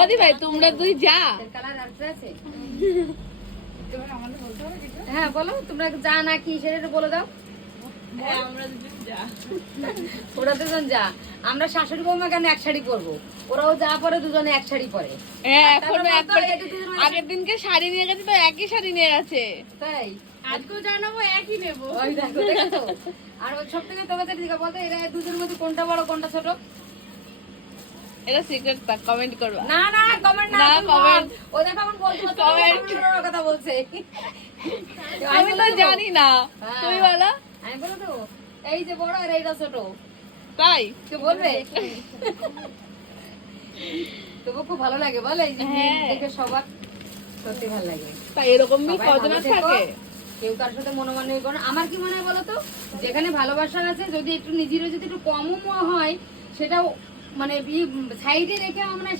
ওদি ভাই তোমরা দুই যা। কালার আছে হ্যাঁ বলো তোমরা যা না কি সেটা বলে দাও। ওরা দুজন যা, আমরা শাশুড়ি বৌমা কেন এক শাড়ি পরবো, ওরাও যা পরে দুজনে এক শাড়ি পরে। এখনো আগের দিনকে শাড়ি নিয়ে গেছে তো একই শাড়ি নিয়ে গেছে, তাই আজকেও জানাবো একই নেবো। ওই দেখো দেখো। আর সব থেকে তোমাদের দিকে বলতো এরা দুজনের মধ্যে কোনটা বড় কোনটা ছোট? এটা সিক্রেট তা কমেন্ট করবা। না না কমেন্ট না কমেন্ট, ও দেখো এখন বলতে কমেন্ট কথা বলছে। আমি তো জানি না, তুমি বলো। আমি বলে দেবো এই যে বড় আর এইটা ছোট, তাই কে বলবে? তবু খুব ভালো লাগে বলে এই যে দেখে সবার সত্যি ভালো লাগে। তাই এরকমই কজন থাকে, কেউ কার সাথে মনোমালিন্য করে। আমার কি মনে হয় বলো তো, যেখানে ভালোবাসা আছে যদি একটু নিজেরও যদি একটু কমও হয় সেটাও মানে সাইডে রেখে আমরা